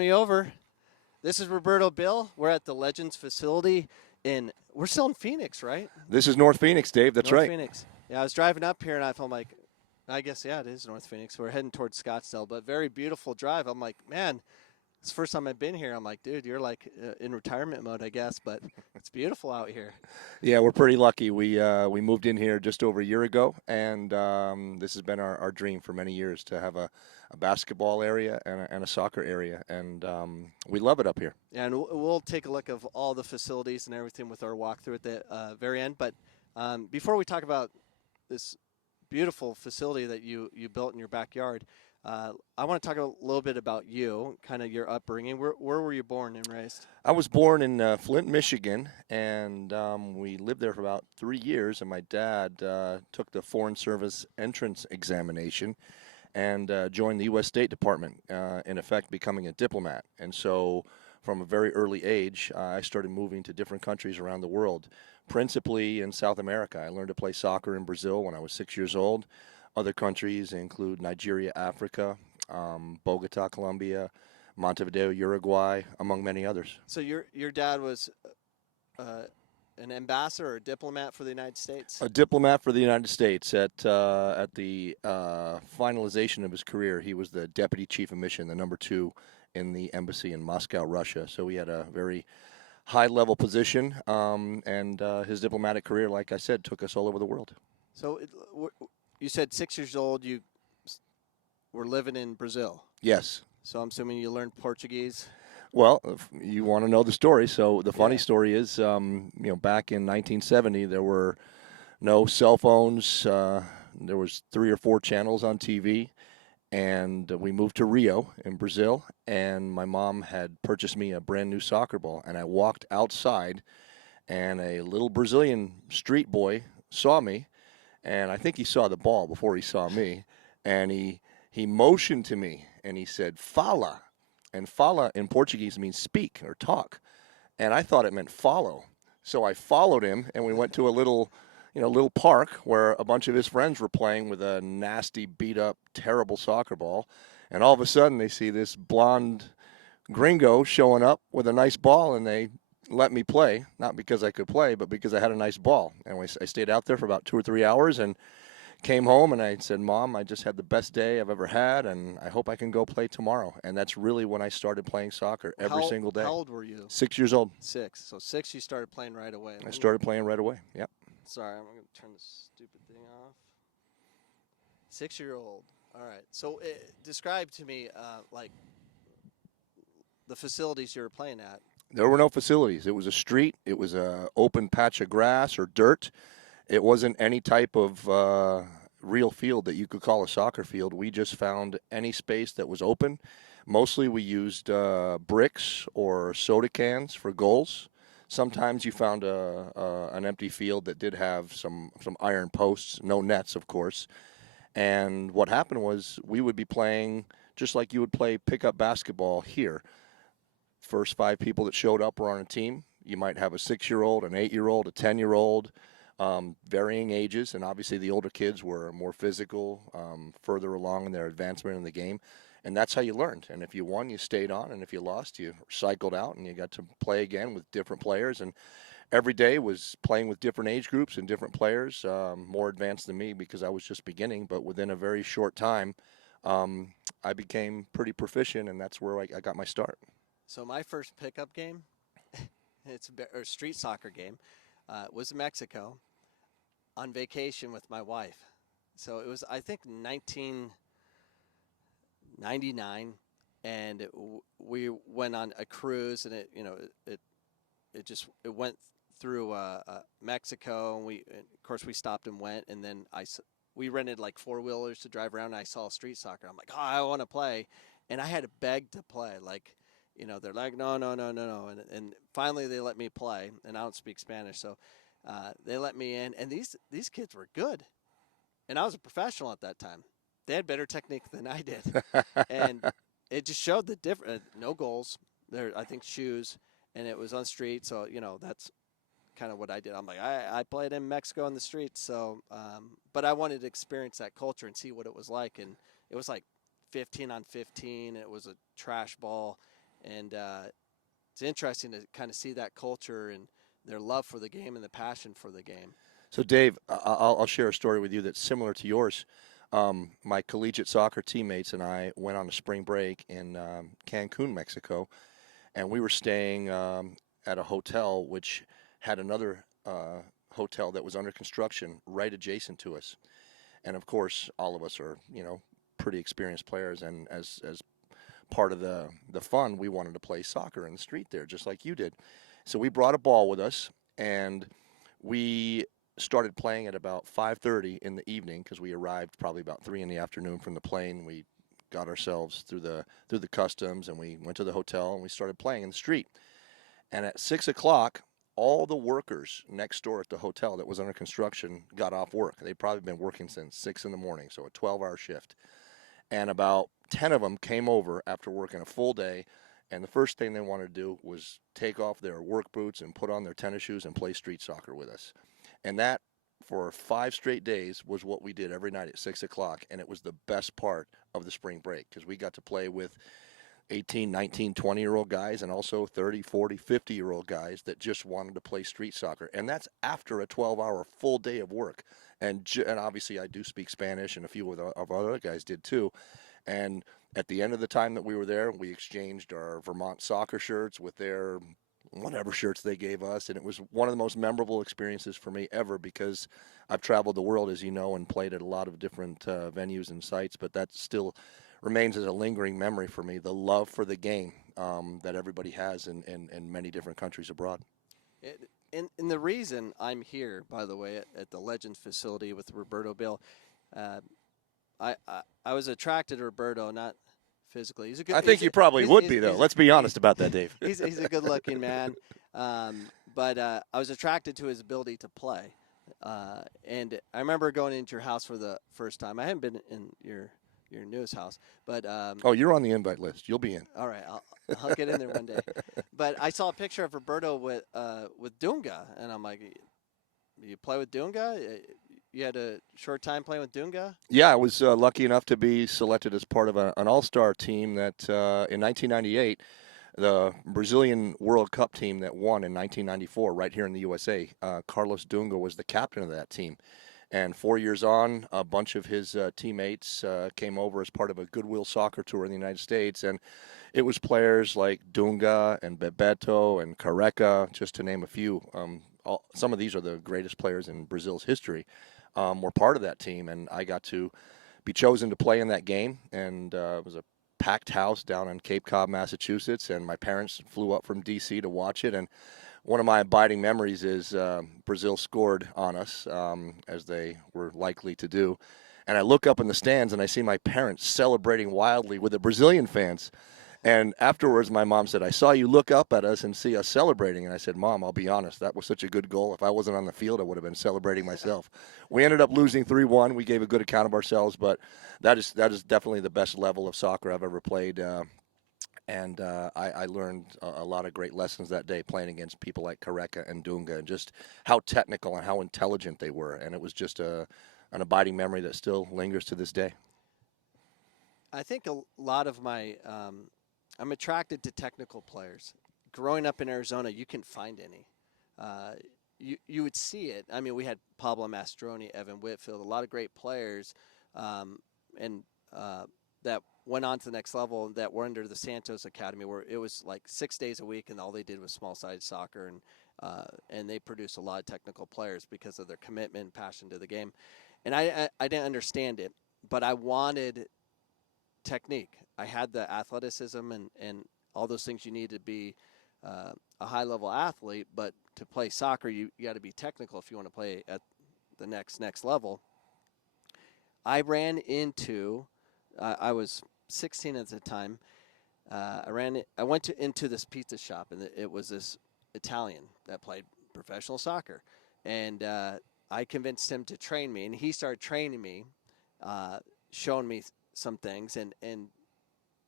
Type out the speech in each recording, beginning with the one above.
me over. This is Roberto Beall. We're at the Legends facility we're still in Phoenix, right? This is North Phoenix, Dave. That's North right. Phoenix. Yeah, I was driving up here and I felt like, I guess, yeah, it is North Phoenix. We're heading towards Scottsdale, but very beautiful drive. I'm like, man, it's the first time I've been here. I'm like, dude, you're like in retirement mode, I guess, but it's beautiful out here. Yeah, we're pretty lucky. We moved in here just over a year ago, and this has been our dream for many years to have a basketball area and a soccer area, and we love it up here. Yeah, and we'll take a look of all the facilities and everything with our walkthrough at the very end. But before we talk about this beautiful facility that you built in your backyard, I want to talk a little bit about you, kind of your upbringing. Where were you born and raised? I was born in Flint, Michigan, and we lived there for about 3 years. And my dad took the Foreign Service entrance examination and joined the U.S. State Department, in effect becoming a diplomat. And so from a very early age, I started moving to different countries around the world, principally in South America. I learned to play soccer in Brazil when I was 6 years old. Other countries include Nigeria, Africa, Bogota, Colombia, Montevideo, Uruguay, among many others. So your dad was an ambassador or a diplomat for the United States? A diplomat for the United States. At the finalization of his career, he was the deputy chief of mission, the number 2 in the embassy in Moscow, Russia. So he had a very high-level position, and his diplomatic career, like I said, took us all over the world. So you said 6 years old, you were living in Brazil. Yes. So I'm assuming you learned Portuguese. Well, if you want to know the story. So the funny story is, back in 1970, there were no cell phones. There was 3 or 4 channels on TV, and we moved to Rio in Brazil, and my mom had purchased me a brand new soccer ball, and I walked outside, and a little Brazilian street boy saw me, and I think he saw the ball before he saw me, and he motioned to me, and he said, "Fala." And fala in Portuguese means speak or talk. And I thought it meant follow. So I followed him, and we went to a little park where a bunch of his friends were playing with a nasty, beat-up, terrible soccer ball. And all of a sudden, they see this blonde gringo showing up with a nice ball, and they let me play, not because I could play, but because I had a nice ball. And I stayed out there for about 2 or 3 hours and came home, and I said, "Mom, I just had the best day I've ever had, and I hope I can go play tomorrow." And that's really when I started playing soccer every single day. How old were you? 6 years old. 6. So 6, you started playing right away. I started playing right away, yep. Sorry, I'm going to turn this stupid thing off. 6-year-old. All right. So describe to me, the facilities you were playing at. There were no facilities. It was a street. It was an open patch of grass or dirt. It wasn't any type of real field that you could call a soccer field. We just found any space that was open. Mostly we used bricks or soda cans for goals. Sometimes you found an empty field that did have some iron posts, no nets, of course. And what happened was we would be playing just like you would play pickup basketball here. First 5 people that showed up were on a team. You might have a 6-year-old, an 8-year-old, a 10-year-old. Varying ages, and obviously the older kids were more physical, further along in their advancement in the game, and that's how you learned. And if you won, you stayed on, and if you lost, you cycled out, and you got to play again with different players. And every day was playing with different age groups and different players, more advanced than me because I was just beginning. But within a very short time, I became pretty proficient, and that's where I got my start. So my first pickup game, or street soccer game, was in Mexico. On vacation with my wife. So it was, I think, 1999, and we went on a cruise, and it went through Mexico, and of course we stopped and went, and then we rented like 4-wheelers to drive around, and I saw street soccer. I'm like, "Oh, I want to play," and I had to beg to play. Like, they're like, no, and finally they let me play, and I don't speak Spanish, so. They let me in, and these kids were good, and I was a professional at that time. They had better technique than I did, and it just showed the different. No goals, there. I think shoes, and it was on street, so that's kind of what I did. I'm like, I played in Mexico in the streets, so but I wanted to experience that culture and see what it was like, and it was like 15 on 15. It was a trash ball, And it's interesting to kind of see that culture and their love for the game and the passion for the game. So, Dave, I'll share a story with you that's similar to yours. My collegiate soccer teammates and I went on a spring break in Cancun, Mexico, and we were staying at a hotel which had another hotel that was under construction right adjacent to us. And of course, all of us are, pretty experienced players, and as part of the fun, we wanted to play soccer in the street there, just like you did. So we brought a ball with us, and we started playing at about 5:30 in the evening because we arrived probably about 3 in the afternoon from the plane. We got ourselves through the customs, and we went to the hotel, and we started playing in the street. And at 6 o'clock, all the workers next door at the hotel that was under construction got off work. They'd probably been working since 6 in the morning, so a 12-hour shift. And about 10 of them came over after working a full day, and the first thing they wanted to do was take off their work boots and put on their tennis shoes and play street soccer with us. And that, for 5 straight days, was what we did every night at 6 o'clock, and it was the best part of the spring break because we got to play with 18, 19, 20-year-old guys and also 30, 40, 50-year-old guys that just wanted to play street soccer. And that's after a 12-hour full day of work. And obviously I do speak Spanish, and a few of our other guys did too. And at the end of the time that we were there, we exchanged our Vermont soccer shirts with their whatever shirts they gave us. And it was one of the most memorable experiences for me ever because I've traveled the world, as you know, and played at a lot of different venues and sites, but that still remains as a lingering memory for me, the love for the game that everybody has in many different countries abroad. And the reason I'm here, by the way, at the Legends facility with Roberto Beall, I was attracted to Roberto, not physically. He's a good. I think you probably would be, though. Let's be honest about that, Dave. He's a good-looking man, but I was attracted to his ability to play. And I remember going into your house for the first time. I haven't been in your newest house, but oh, you're on the invite list. You'll be in. All right, I'll get in there one day. But I saw a picture of Roberto with Dunga, and I'm like, you play with Dunga? You had a short time playing with Dunga? Yeah, I was lucky enough to be selected as part of an all-star team that in 1998, the Brazilian World Cup team that won in 1994 right here in the USA, Carlos Dunga was the captain of that team. And 4 years on, a bunch of his teammates came over as part of a Goodwill soccer tour in the United States. And it was players like Dunga and Bebeto and Careca, just to name a few. Some of these are the greatest players in Brazil's history, were part of that team. And I got to be chosen to play in that game. And it was a packed house down in Cape Cod, Massachusetts. And my parents flew up from D.C. to watch it. And one of my abiding memories is Brazil scored on us, as they were likely to do. And I look up in the stands, and I see my parents celebrating wildly with the Brazilian fans. And afterwards, my mom said, I saw you look up at us and see us celebrating. And I said, Mom, I'll be honest, that was such a good goal. If I wasn't on the field, I would have been celebrating myself. We ended up losing 3-1. We gave a good account of ourselves, but that is definitely the best level of soccer I've ever played. And I learned a lot of great lessons that day playing against people like Careca and Dunga and just how technical and how intelligent they were. And it was just an abiding memory that still lingers to this day. I think a lot of my I'm attracted to technical players. Growing up in Arizona, you can find any. You would see it. I mean, we had Pablo Mastroni, Evan Whitfield, a lot of great players, and that went on to the next level that were under the Santos Academy, where it was like 6 days a week, and all they did was small-sided soccer, and they produced a lot of technical players because of their commitment and passion to the game. And I didn't understand it, but I wanted technique. I had the athleticism and all those things you need to be a high-level athlete, but to play soccer, you got to be technical if you want to play at the next level. I ran into I was 16 at the time. I went into this pizza shop, and it was this Italian that played professional soccer, and I convinced him to train me, and he started training me, showing me some things, and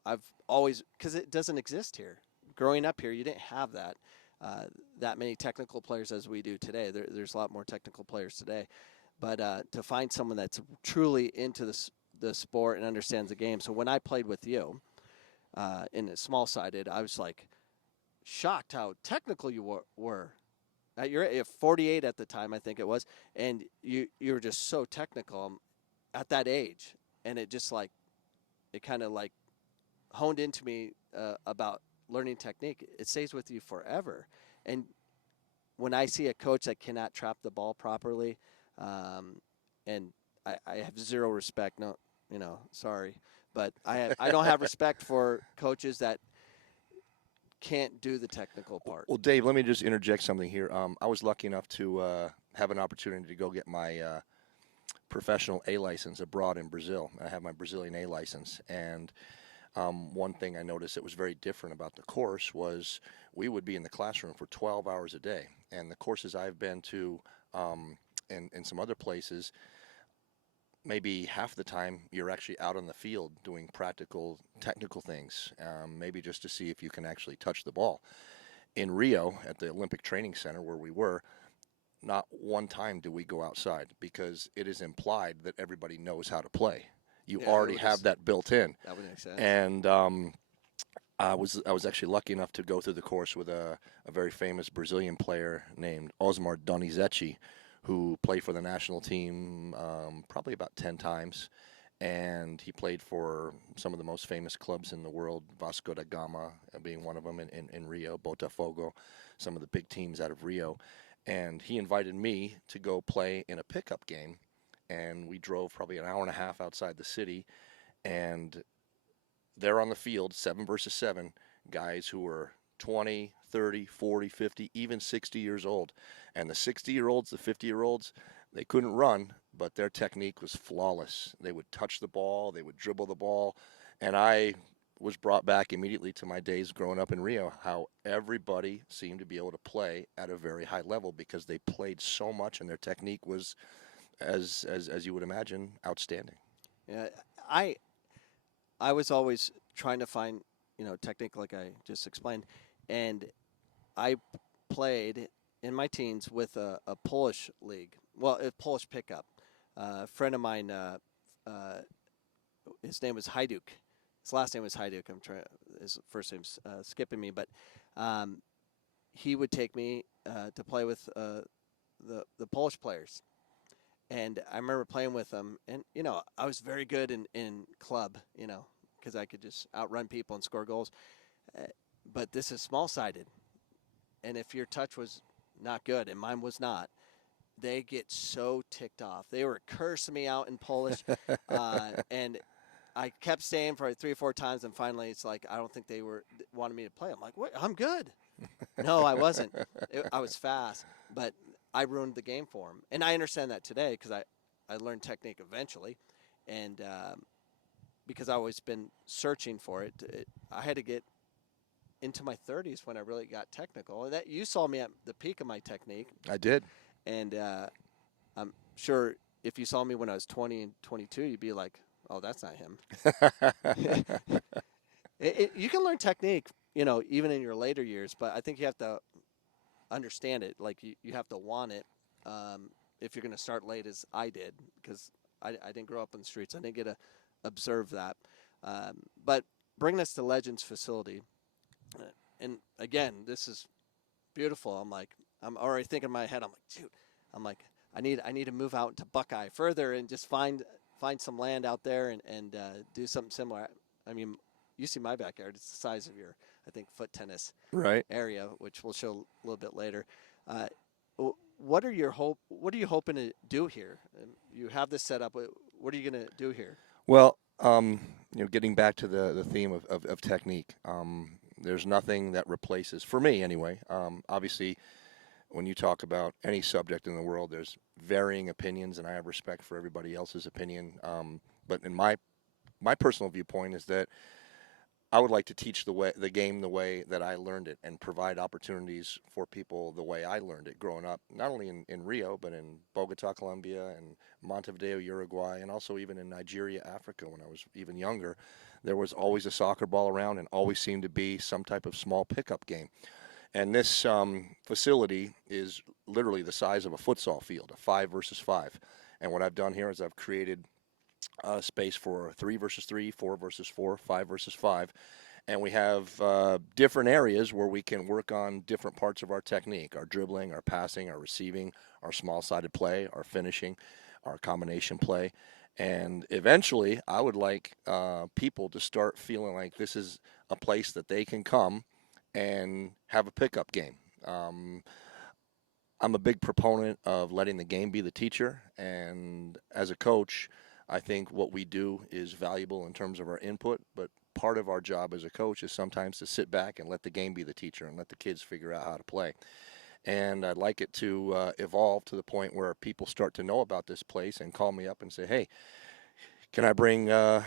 I've always, because it doesn't exist here. Growing up here, you didn't have that many technical players as we do today. There's a lot more technical players today, but to find someone that's truly into the sport and understands the game. So when I played with you, in a small-sided, I was like shocked how technical you were. You're 48 at the time, I think it was, and you were just so technical at that age, and it just like it kind of like honed into me about learning technique. It stays with you forever, and when I see a coach that cannot trap the ball properly, and I have zero respect. No, sorry, but I don't have respect for coaches that can't do the technical part. Well, Dave, let me just interject something here. I was lucky enough to have an opportunity to go get my professional A license abroad in Brazil. I have my Brazilian A license, and one thing I noticed that was very different about the course was we would be in the classroom for 12 hours a day. And the courses I've been to and some other places, maybe half the time you're actually out on the field doing practical, technical things, maybe just to see if you can actually touch the ball. In Rio, at the Olympic Training Center where we were, not one time do we go outside because it is implied that everybody knows how to play. You already have that built in. That would make sense. And I was actually lucky enough to go through the course with a very famous Brazilian player named Osmar Donizete, who played for the national team probably about 10 times. And he played for some of the most famous clubs in the world, Vasco da Gama being one of them in Rio, Botafogo, some of the big teams out of Rio. And he invited me to go play in a pickup game. And we drove probably an hour and a half outside the city. And there on the field, 7 versus 7, guys who were 20, 30, 40, 50, even 60 years old. And the 60-year-olds, the 50-year-olds, they couldn't run, but their technique was flawless. They would touch the ball, they would dribble the ball. And I was brought back immediately to my days growing up in Rio, how everybody seemed to be able to play at a very high level because they played so much and their technique was, as you would imagine, outstanding. Yeah, I was always trying to find, technique like I just explained, and I played in my teens with a Polish league. Well, a Polish pickup. A friend of mine, his name was Hajduk. His last name was Hajduk. His first name's skipping me, but he would take me to play with the Polish players. And I remember playing with them, and, I was very good in club, because I could just outrun people and score goals. But this is small-sided. And if your touch was not good, and mine was not, they get so ticked off. They were cursing me out in Polish, and I kept staying for 3 or 4 times, and finally it's like, I don't think they wanted me to play. I'm like, what? I'm good. No, I wasn't. I was fast, but I ruined the game for him. And I understand that today because I learned technique eventually, and because I've always been searching for it, I had to get into my 30s when I really got technical. And that you saw me at the peak of my technique. I did. And I'm sure if you saw me when I was 20 and 22, you'd be like, oh, that's not him. You can learn technique, even in your later years, but I think you have to understand it. Like you have to want it if you're going to start late as I did, because I didn't grow up on the streets. I didn't get to observe that. But bringing us to Legends facility, and again, this is beautiful. I'm already thinking in my head, dude, I need to move out into Buckeye further and just find some land out there and do something similar. I mean, you see my backyard; it's the size of your, I think, foot tennis area, which we'll show a little bit later. What are you hoping to do here? You have this set up. What are you going to do here? Well, getting back to the theme of technique, there's nothing that replaces, for me anyway. Obviously, when you talk about any subject in the world, there's varying opinions, and I have respect for everybody else's opinion. But in my personal viewpoint is that I would like to teach the game the way that I learned it and provide opportunities for people the way I learned it growing up, not only in Rio, but in Bogota, Colombia, and Montevideo, Uruguay, and also even in Nigeria, Africa when I was even younger. There was always a soccer ball around and always seemed to be some type of small pickup game. And this facility is literally the size of a futsal field, a 5 versus 5. And what I've done here is I've created space for 3 versus 3, 4 versus 4, 5 versus 5. And we have different areas where we can work on different parts of our technique, our dribbling, our passing, our receiving, our small-sided play, our finishing, our combination play. And eventually, I would like people to start feeling like this is a place that they can come and have a pickup game. Um, I'm a big proponent of letting the game be the teacher. And as a coach, I think what we do is valuable in terms of our input, but part of our job as a coach is sometimes to sit back and let the game be the teacher and let the kids figure out how to play. And I'd like it to evolve to the point where people start to know about this place and call me up and say, hey, can I bring 4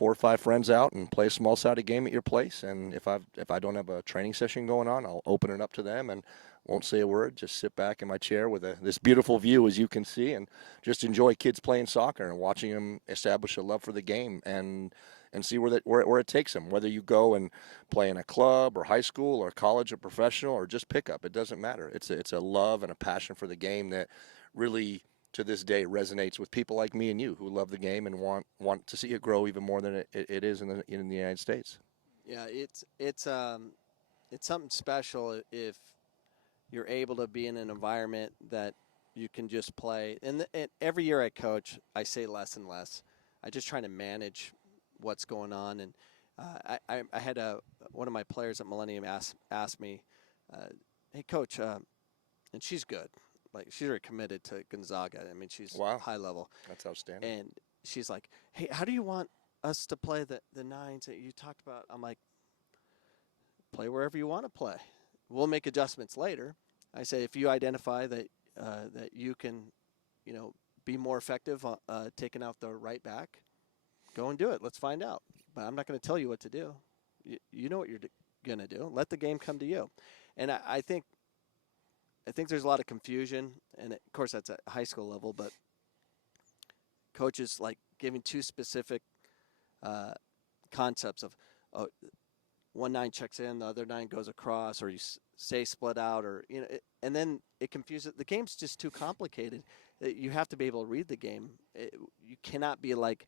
or 5 friends out and play a small-sided game at your place? And if I don't have a training session going on, I'll open it up to them and won't say a word. Just sit back in my chair with this beautiful view, as you can see, and just enjoy kids playing soccer and watching them establish a love for the game and see where it takes them. Whether you go and play in a club or high school or college or professional or just pickup, it doesn't matter. It's a love and a passion for the game that really, to this day, resonates with people like me and you who love the game and want to see it grow even more than it is in the United States. Yeah, it's something special if you're able to be in an environment that you can just play. And every year I coach, I say less and less. I just try to manage what's going on. And I had one of my players at Millennium asked me, "Hey, coach," and she's good. Like, she's very committed to Gonzaga. I mean, she's Wow. high level. That's outstanding. And she's like, "Hey, how do you want us to play the nines that you talked about?" I'm like, "Play wherever you want to play. We'll make adjustments later." I say, if you identify that that you can, be more effective taking out the right back, go and do it. Let's find out. But I'm not going to tell you what to do. You know what you're going to do. Let the game come to you. And I think there's a lot of confusion, and of course that's at high school level, but coaches like giving too specific concepts of, oh, 1-9 checks in, the other 9 goes across, or you say split out, or and then it confuses. The game's just too complicated. You have to be able to read the game. You cannot be like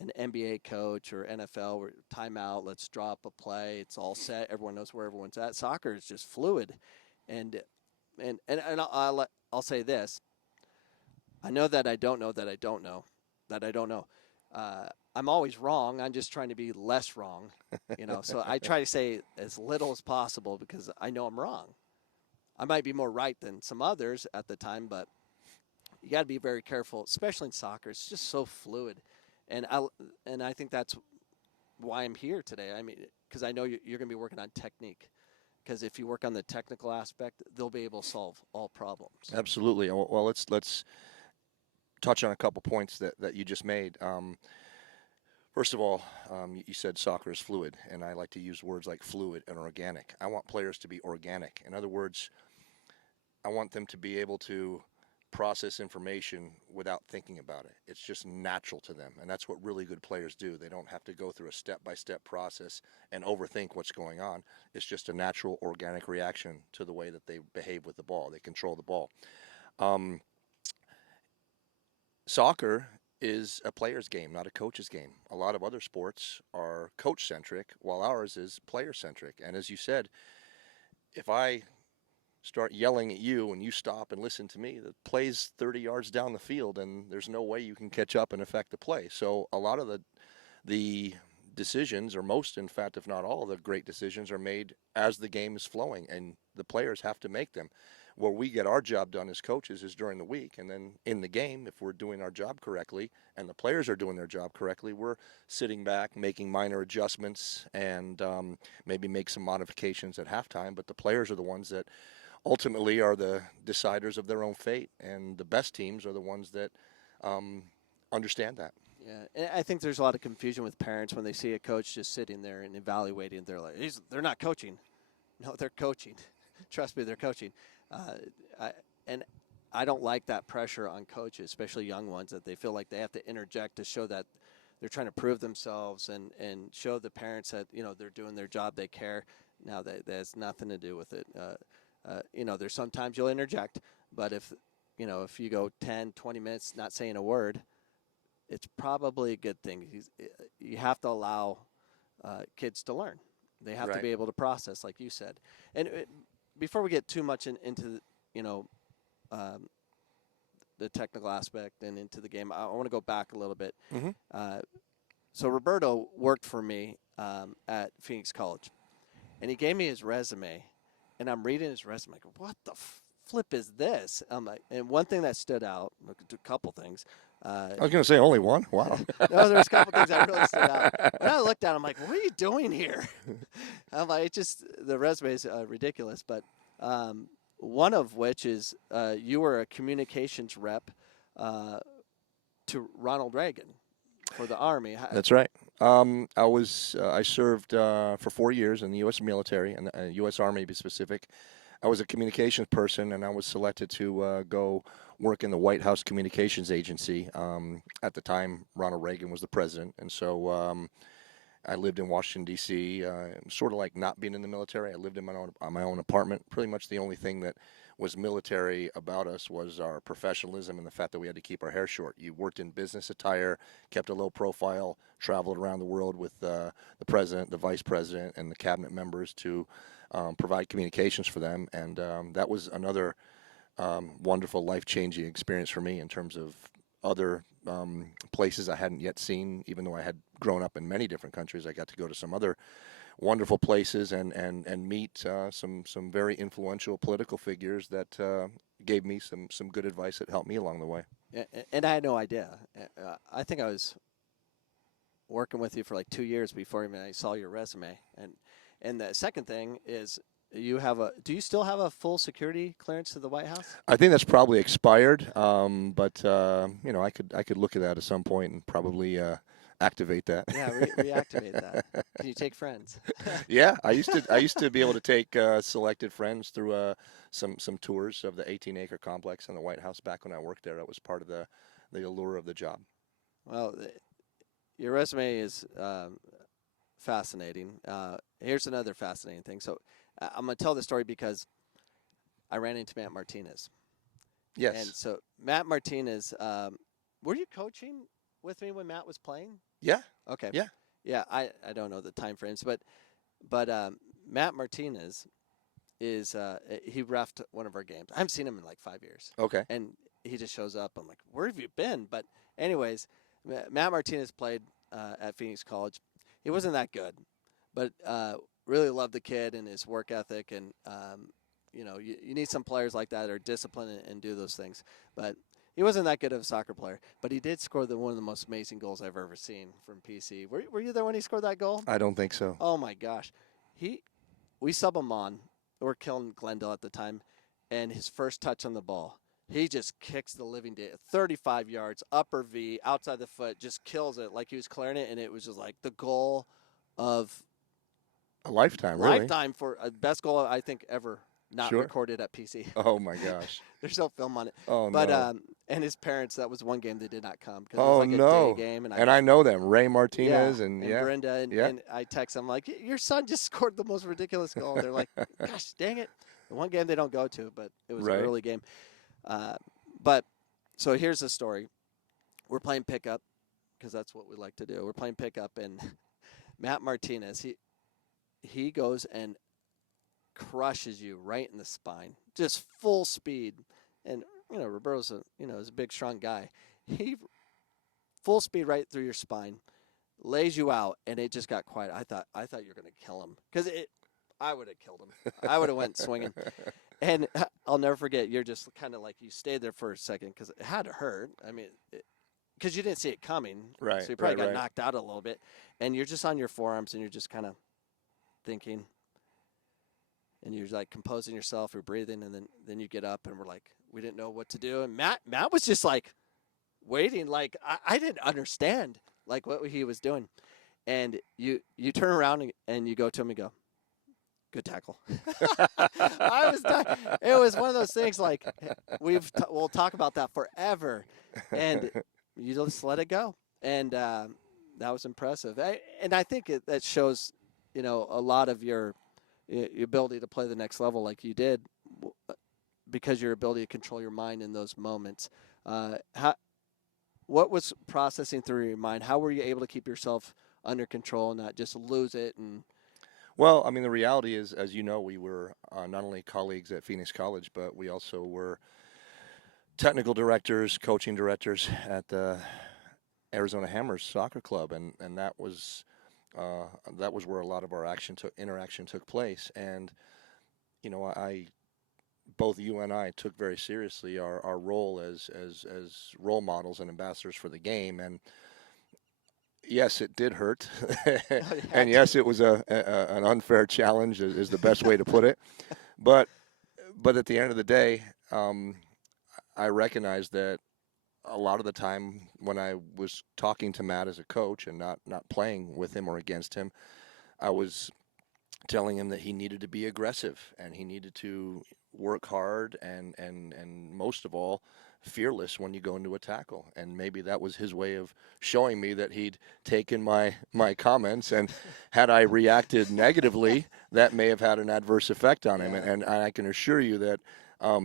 an NBA coach or NFL where timeout, let's drop a play, it's all set, everyone knows where everyone's at. Soccer is just fluid, and I'll say this: I know that I don't know that I don't know that I don't know. I'm always wrong. I'm just trying to be less wrong, So I try to say as little as possible because I know I'm wrong. I might be more right than some others at the time, but you got to be very careful, especially in soccer. It's just so fluid, and I think that's why I'm here today. I mean, because I know you're going to be working on technique. Because if you work on the technical aspect, they'll be able to solve all problems. Absolutely. Well, let's touch on a couple points that you just made. First of all, you said soccer is fluid, and I like to use words like fluid and organic. I want players to be organic. In other words, I want them to be able to process information without thinking about it. It's just natural to them, and that's what really good players do. They don't have to go through a step-by-step process and overthink what's going on. It's just a natural, organic reaction to the way that they behave with the ball. They control the ball. Soccer is a player's game, not a coach's game. A lot of other sports are coach-centric, while ours is player-centric. And as you said, if I start yelling at you and you stop and listen to me, the play's 30 yards down the field, and there's no way you can catch up and affect the play. So a lot of the decisions, or most, in fact, if not all, of the great decisions are made as the game is flowing, and the players have to make them. Where we get our job done as coaches is during the week, and then in the game, if we're doing our job correctly and the players are doing their job correctly, we're sitting back, making minor adjustments, and maybe make some modifications at halftime. But the players are the ones that ultimately are the deciders of their own fate, and the best teams are the ones that understand that. Yeah, and I think there's a lot of confusion with parents when they see a coach just sitting there and evaluating. They're like, they're not coaching. No, they're coaching. Trust me, they're coaching. I don't like that pressure on coaches, especially young ones, that they feel like they have to interject to show that they're trying to prove themselves and show the parents that, they're doing their job, they care. Now, that has nothing to do with it. There's sometimes you'll interject, but if you go 10, 20 minutes not saying a word, it's probably a good thing. You have to allow kids to learn. They have to Right. be able to process, like you said. And before we get too much into the technical aspect and into the game, I want to go back a little bit. Mm-hmm. So Roberto worked for me at Phoenix College, and he gave me his resume, and I'm reading his resume. I go, what the flip is this? I'm like, and one thing that stood out, a couple things. I was going to say only one. Wow. No, there's a couple things that really stood out. When I looked at it, I'm like, what are you doing here? I'm like, the resume is ridiculous. But one of which is you were a communications rep to Ronald Reagan for the Army. That's right. I served for 4 years in the U.S. military and the U.S. Army, to be specific. I was a communications person, and I was selected to go work in the White House Communications Agency. At the time, Ronald Reagan was the president, and so I lived in Washington, D.C., sort of like not being in the military. I lived in my own apartment. Pretty much the only thing that was military about us was our professionalism and the fact that we had to keep our hair short. You worked in business attire, kept a low profile, traveled around the world with the president, the vice president, and the cabinet members to provide communications for them. And that was another wonderful, life-changing experience for me in terms of other places I hadn't yet seen. Even though I had grown up in many different countries, I got to go to some other wonderful places and meet some very influential political figures that gave me some good advice that helped me along the way. And I had no idea. I think I was working with you for like 2 years before even I saw your resume. And the second thing is, do you still have a full security clearance to the White House? I think that's probably expired, but I could look at that at some point and probably activate that. Yeah, reactivate that. Can you take friends? Yeah, I used to be able to take selected friends through some tours of the 18-acre complex in the White House back when I worked there. That was part of the allure of the job. Well, your resume is fascinating. Here's another fascinating thing. So I'm going to tell the story because I ran into Matt Martinez. Yes. And so Matt Martinez, were you coaching with me when Matt was playing? Yeah. Okay. Yeah. Yeah, I don't know the time frames, but Matt Martinez is he reffed one of our games. I haven't seen him in like 5 years. Okay. And he just shows up. I'm like, where have you been? But anyways, Matt Martinez played at Phoenix College. He wasn't that good, but really loved the kid and his work ethic. And, you need some players like that that are disciplined and do those things. But he wasn't that good of a soccer player. But he did score one of the most amazing goals I've ever seen from PC. Were you there when he scored that goal? I don't think so. Oh, my gosh. We sub him on. We're killing Glendale at the time. And his first touch on the ball, he just kicks the living day. 35 yards, upper V, outside the foot, just kills it like he was clearing it. And it was just like the goal of a lifetime, really. Lifetime for a best goal I think ever not recorded at PC. Oh, my gosh. There's no film on it. Oh, but, no. And his parents, that was one game they did not come. Cause Oh, it was like no. A day game. And I know them, Ray Martinez and Brenda. And I text them like, your son just scored the most ridiculous goal. They're like, gosh, dang it. The one game they don't go to, but it was an early game. But so here's the story. We're playing pickup because that's what we like to do. We're playing pickup, and Matt Martinez, he goes and crushes you right in the spine, just full speed. And Roberto's is a big, strong guy. He full speed right through your spine, lays you out, and it just got quiet. I thought you were gonna kill him because I would have killed him. I would have went swinging. And I'll never forget, you're just kind of like, you stayed there for a second because it had to hurt. I mean, because you didn't see it coming. Right. So you probably got knocked out a little bit. And you're just on your forearms and you're just kind of thinking. And you're like composing yourself, you're breathing, and then you get up and we're like, we didn't know what to do. And Matt was just like waiting, like I didn't understand like what he was doing. And you turn around and you go to him and go, good tackle. I was done. It was one of those things like we'll talk about that forever, and you just let it go, and that was impressive. And I think that shows, a lot of your ability to play the next level like you did, because your ability to control your mind in those moments. What was processing through your mind? How were you able to keep yourself under control, not just lose it. And Well, I mean, the reality is, as you know, we were not only colleagues at Phoenix College, but we also were technical directors, coaching directors at the Arizona Hammers Soccer Club, and that was where a lot of our interaction took place. And you know, both you and I took very seriously our role as role models and ambassadors for the game. And yes, it did hurt, and yes, it was an unfair challenge, is the best way to put it. But at the end of the day, I recognize that a lot of the time when I was talking to Matt as a coach and not playing with him or against him, I was telling him that he needed to be aggressive and he needed to work hard and most of all fearless when you go into a tackle. And maybe that was his way of showing me that he'd taken my comments, and had I reacted negatively, that may have had an adverse effect on him. And I can assure you that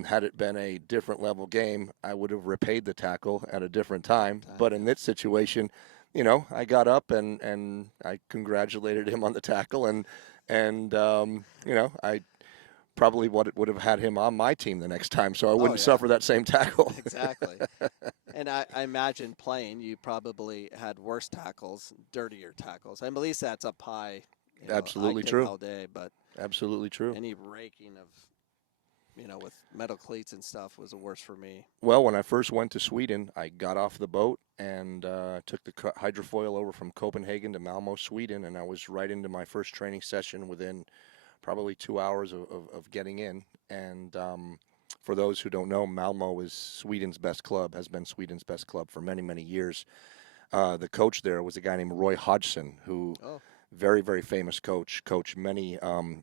had it been a different level game, I would have repaid the tackle at a different time. But in this situation, you know, I got up and I congratulated him on the tackle, and you know, I probably would have had him on my team the next time, so I wouldn't suffer that same tackle. Exactly. And I imagine playing, you probably had worse tackles, dirtier tackles. And at least that's up high. You know, Absolutely I true. all day, but absolutely true. Any raking of, you know, with metal cleats and stuff was the worst for me. Well, when I first went to Sweden, I got off the boat and took the hydrofoil over from Copenhagen to Malmo, Sweden, and I was right into my first training session within probably 2 hours of getting in. And for those who don't know, Malmo is Sweden's best club, has been Sweden's best club for many, many years. The coach there was a guy named Roy Hodgson, who very, very famous coach, coached many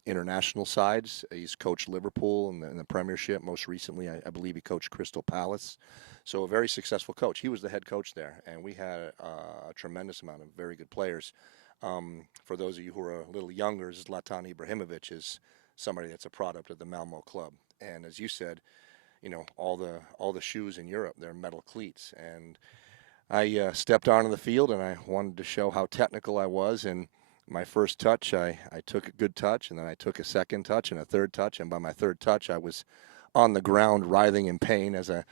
international sides. He's coached Liverpool in the Premiership. Most recently, I believe he coached Crystal Palace. So a very successful coach. He was the head coach there, and we had a tremendous amount of very good players. For those of you who are a little younger, Zlatan Ibrahimovic is somebody that's a product of the Malmo club. And as you said, you know, all the shoes in Europe, they're metal cleats. And I stepped onto the field, and I wanted to show how technical I was. And my first touch, I took a good touch, and then I took a second touch and a third touch. And by my third touch, I was on the ground writhing in pain as a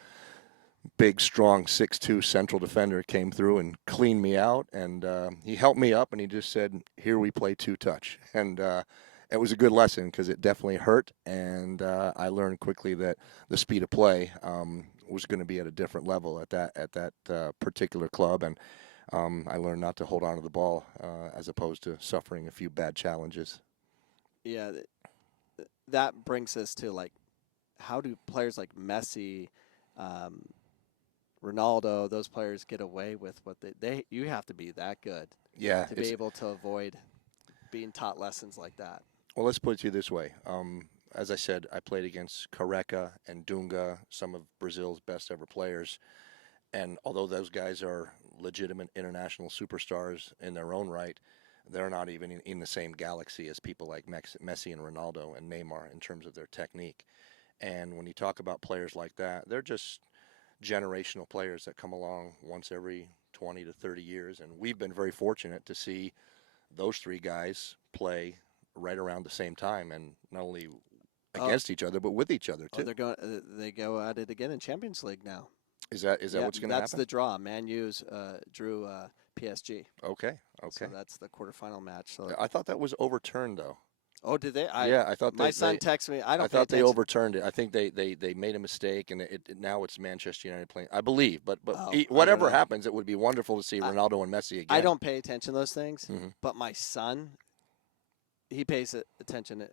big, strong 6'2" central defender came through and cleaned me out. And he helped me up, and he just said, "Here we play two-touch." And it was a good lesson because it definitely hurt. And I learned quickly that the speed of play was going to be at a different level at that particular club. And I learned not to hold on to the ball as opposed to suffering a few bad challenges. Yeah, that brings us to, like, how do players like Messi, Ronaldo, those players get away with what you have to be that good to be able to avoid being taught lessons like that. Well, let's put it to you this way. As I said, I played against Careca and Dunga, some of Brazil's best ever players. And although those guys are legitimate international superstars in their own right, they're not even in the same galaxy as people like Messi and Ronaldo and Neymar in terms of their technique. And when you talk about players like that, they're just generational players that come along once every 20 to 30 years. And we've been very fortunate to see those three guys play right around the same time, and not only against each other, but with each other too. They go at it again in Champions League now. Is that what's going to happen? That's the draw. Man U's drew PSG. Okay. So that's the quarterfinal match. So I thought that was overturned, though. Oh, did they? I thought my son texted me. I thought they overturned it. I think they made a mistake, and now it's Manchester United playing. I believe, but whatever happens, it would be wonderful to see Ronaldo and Messi again. I don't pay attention to those things, but my son, he pays attention.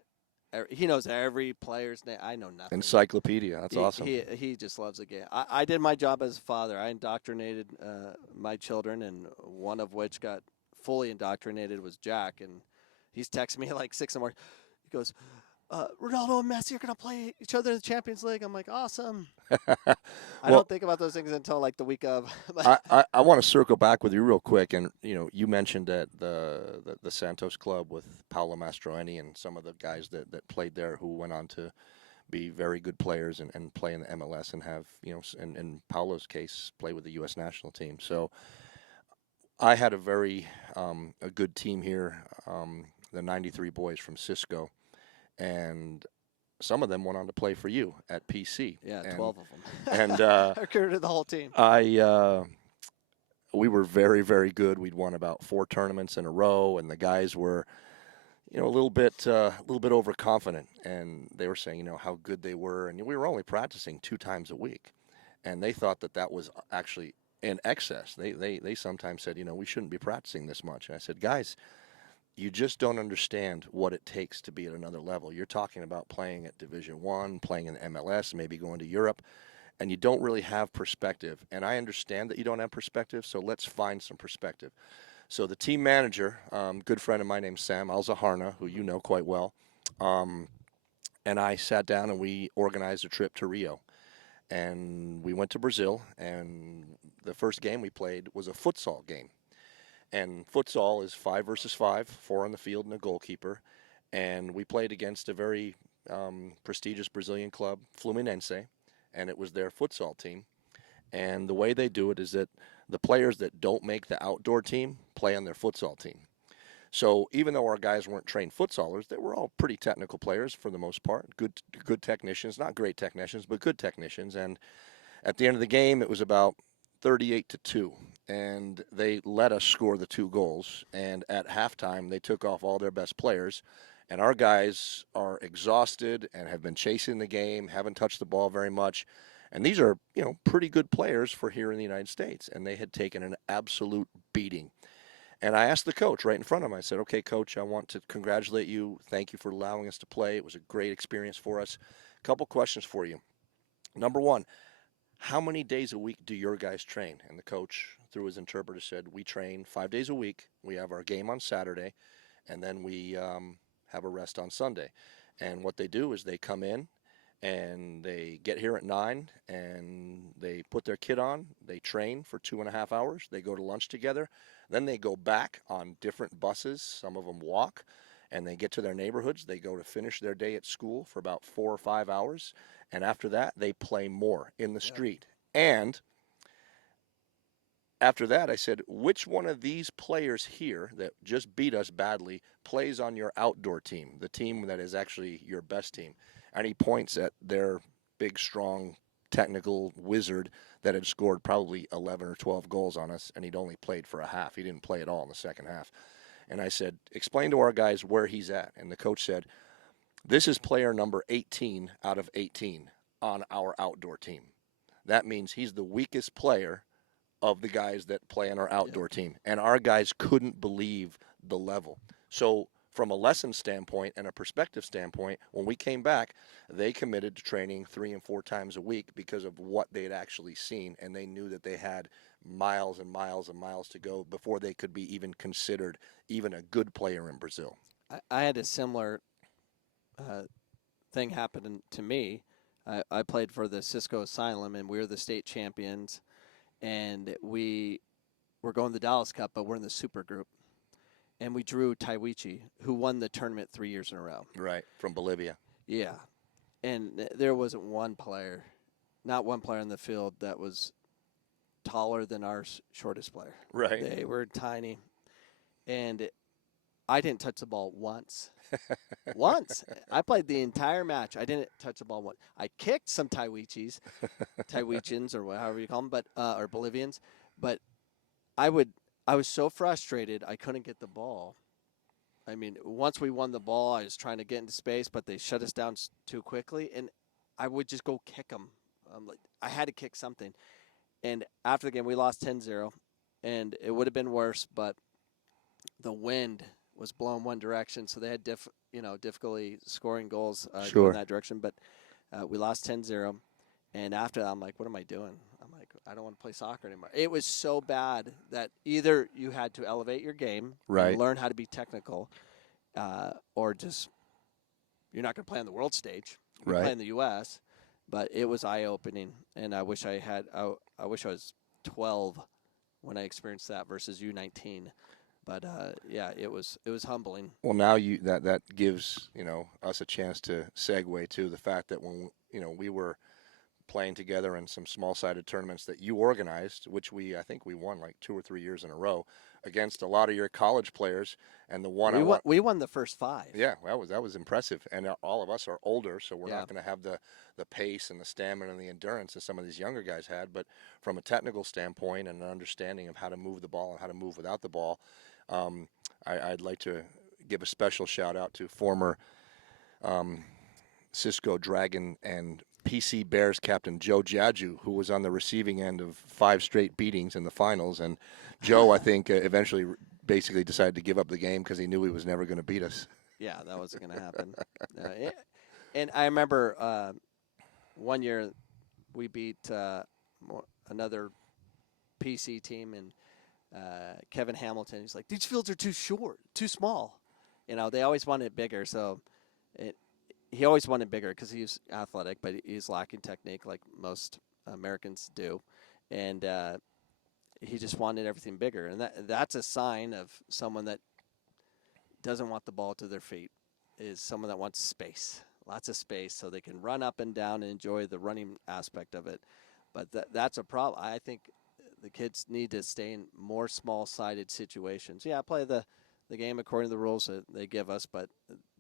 He knows every player's name. I know nothing. Encyclopedia. That's awesome. He just loves the game. I did my job as a father. I indoctrinated my children, and one of which got fully indoctrinated was Jack, and he's texting me like 6 in the morning. He goes, Ronaldo and Messi are going to play each other in the Champions League. I'm like, awesome. I don't think about those things until like the week of. I want to circle back with you real quick. And, you mentioned that the Santos club with Paolo Mastroeni and some of the guys that played there who went on to be very good players and play in the MLS and have, in Paolo's case, play with the U.S. national team. So I had a very a good team here, the 93 boys from Cisco, and some of them went on to play for you at PC. Yeah, and, 12 of them. And I recruited the whole team. We were very, very good. We'd won about 4 tournaments in a row, and the guys were, a little bit overconfident, and they were saying, how good they were, and we were only practicing 2 times a week, and they thought that was actually in excess. They sometimes said, we shouldn't be practicing this much. And I said, guys, you just don't understand what it takes to be at another level. You're talking about playing at Division I, playing in MLS, maybe going to Europe, and you don't really have perspective. And I understand that you don't have perspective, so let's find some perspective. So the team manager, good friend of mine named Sam Alzaharna, who you know quite well, and I sat down and we organized a trip to Rio. And we went to Brazil, and the first game we played was a futsal game. And futsal is 5 versus 5, 4 on the field and a goalkeeper. And we played against a very prestigious Brazilian club, Fluminense, and it was their futsal team. And the way they do it is that the players that don't make the outdoor team play on their futsal team. So even though our guys weren't trained futsalers, they were all pretty technical players for the most part. Good technicians, not great technicians, but good technicians. And at the end of the game, it was about 38-2, and they let us score the 2 goals. And at halftime, they took off all their best players. And our guys are exhausted and have been chasing the game, haven't touched the ball very much. And these are, pretty good players for here in the United States. And they had taken an absolute beating. And I asked the coach right in front of him, I said, okay, coach, I want to congratulate you. Thank you for allowing us to play. It was a great experience for us. A couple questions for you. Number one, how many days a week do your guys train? And the coach, through his interpreter, said, we train 5 days a week. We have our game on Saturday, and then we have a rest on Sunday. And what they do is they come in, and they get here at 9, and they put their kit on. They train for 2.5 hours. They go to lunch together. Then they go back on different buses. Some of them walk, and they get to their neighborhoods. They go to finish their day at school for about 4 or 5 hours. And after that, they play more in the street. And after that, I said, which one of these players here that just beat us badly plays on your outdoor team, the team that is actually your best team? And he points at their big, strong, technical wizard that had scored probably 11 or 12 goals on us, and he'd only played for a half. He didn't play at all in the second half. And I said, explain to our guys where he's at. And the coach said, this is player number 18 out of 18 on our outdoor team. That means he's the weakest player of the guys that play on our outdoor team. And our guys couldn't believe the level. So from a lesson standpoint and a perspective standpoint, when we came back, they committed to training 3 and 4 times a week because of what they had actually seen, and they knew that they had miles and miles and miles to go before they could be even considered even a good player in Brazil. I had a similar thing happen to me. I played for the Cisco Asylum, and we were the state champions, and we were going to the Dallas Cup, but we're in the super group. And we drew Taiwichi, who won the tournament 3 years in a row. Right, from Bolivia. Yeah. And there wasn't one player, not one player in the field that was taller than our shortest player. Right. They were tiny. And I didn't touch the ball once. Once. I played the entire match. I didn't touch the ball once. I kicked some Taiwichis, Taiwichans, or however you call them, but or Bolivians. But I was so frustrated I couldn't get the ball. I mean, once we won the ball, I was trying to get into space, but they shut us down too quickly, and I would just go kick them. I had to kick something. And after the game, we lost 10-0, and it would have been worse, but the wind was blowing one direction, so they had difficulty scoring goals in that direction. But we lost 10-0, and after that, I'm like, what am I doing? I'm like, I don't want to play soccer anymore. It was so bad that either you had to elevate your game, and learn how to be technical, or just you're not going to play on the world stage. You play in the U.S., but it was eye-opening, and I wish I was 12 when I experienced that versus U19. But it was humbling. Well, now that gives us a chance to segue to the fact that when we were playing together in some small-sided tournaments that you organized, which I think we won like 2 or 3 years in a row against a lot of your college players. And the one we won the first 5. Yeah, that was impressive. And all of us are older, so we're Yeah. not going to have the pace and the stamina and the endurance that some of these younger guys had. But from a technical standpoint and an understanding of how to move the ball and how to move without the ball, I'd like to give a special shout out to former Cisco Dragon and PC Bears captain Joe Jaju, who was on the receiving end of 5 straight beatings in the finals. And Joe, I think, eventually basically decided to give up the game because he knew he was never going to beat us. Yeah, that wasn't going to happen. And I remember one year we beat another PC team, and Kevin Hamilton, he's like, these fields are too short, too small. You know, they always wanted it bigger, so he always wanted bigger because he's athletic, but he's lacking technique like most Americans do. And he just wanted everything bigger. And that's a sign of someone that doesn't want the ball to their feet, is someone that wants space, lots of space, so they can run up and down and enjoy the running aspect of it. But that's a problem. I think the kids need to stay in more small-sided situations. Yeah, play the game according to the rules that they give us, but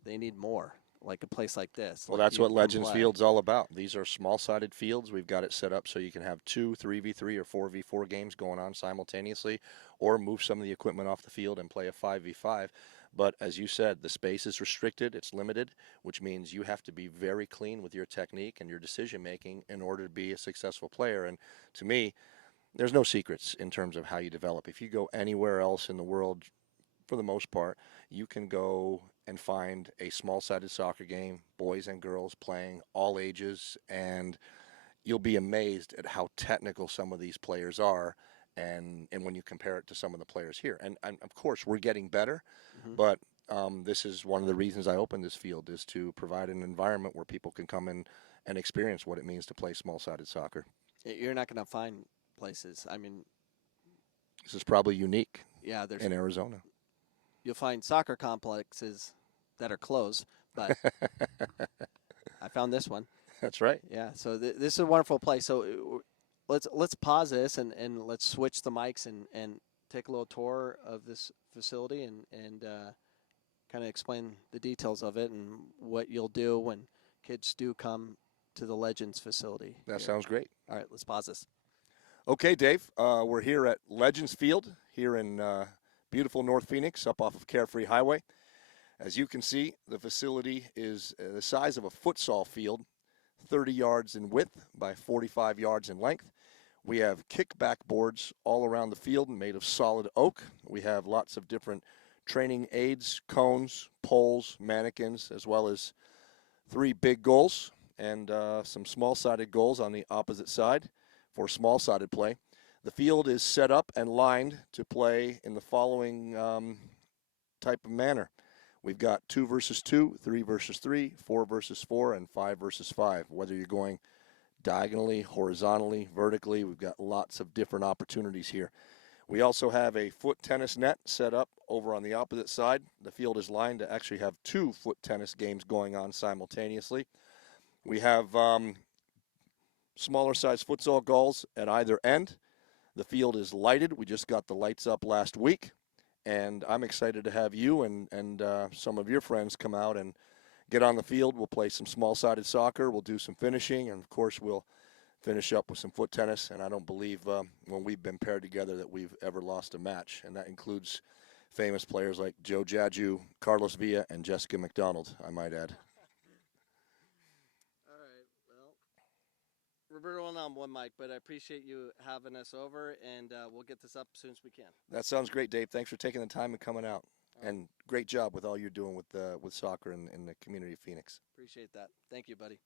they need more, like a place like this. Well, like that's what Legends Field's all about. These are small-sided fields. We've got it set up so you can have 2 3v3 or 4v4 games going on simultaneously, or move some of the equipment off the field and play a 5v5. But as you said, the space is restricted, it's limited, which means you have to be very clean with your technique and your decision-making in order to be a successful player. And to me, there's no secrets in terms of how you develop. If you go anywhere else in the world, for the most part, you can go and find a small-sided soccer game, boys and girls playing, all ages, and you'll be amazed at how technical some of these players are, and when you compare it to some of the players here. And of course, we're getting better, but this is one of the reasons I opened this field, is to provide an environment where people can come in and experience what it means to play small-sided soccer. You're not going to find places. I mean, this is probably unique in Arizona. You'll find soccer complexes that are closed, but I found this one. That's right. Yeah, so this is a wonderful place. So let's pause this and let's switch the mics and take a little tour of this facility and kind of explain the details of it and what you'll do when kids do come to the Legends facility. That sounds great. All right, let's pause this. Okay, Dave, we're here at Legends Field here in beautiful North Phoenix, up off of Carefree Highway. As you can see, the facility is the size of a futsal field, 30 yards in width by 45 yards in length. We have kickback boards all around the field made of solid oak. We have lots of different training aids, cones, poles, mannequins, as well as 3 big goals and some small-sided goals on the opposite side for small-sided play. The field is set up and lined to play in the following type of manner. We've got 2 versus 2, 3 versus 3, 4 versus 4, and 5 versus 5. Whether you're going diagonally, horizontally, vertically, we've got lots of different opportunities here. We also have a foot tennis net set up over on the opposite side. The field is lined to actually have 2 foot tennis games going on simultaneously. We have smaller size futsal goals at either end. The field is lighted. We just got the lights up last week, and I'm excited to have you and some of your friends come out and get on the field. We'll play some small-sided soccer. We'll do some finishing, and, of course, we'll finish up with some foot tennis. And I don't believe when we've been paired together that we've ever lost a match, and that includes famous players like Joe Jaju, Carlos Villa, and Jessica McDonald, I might add. Roberto and I'm one mic, but I appreciate you having us over, and we'll get this up as soon as we can. That sounds great, Dave. Thanks for taking the time and coming out. And great job with all you're doing with soccer in the community of Phoenix. Appreciate that. Thank you, buddy.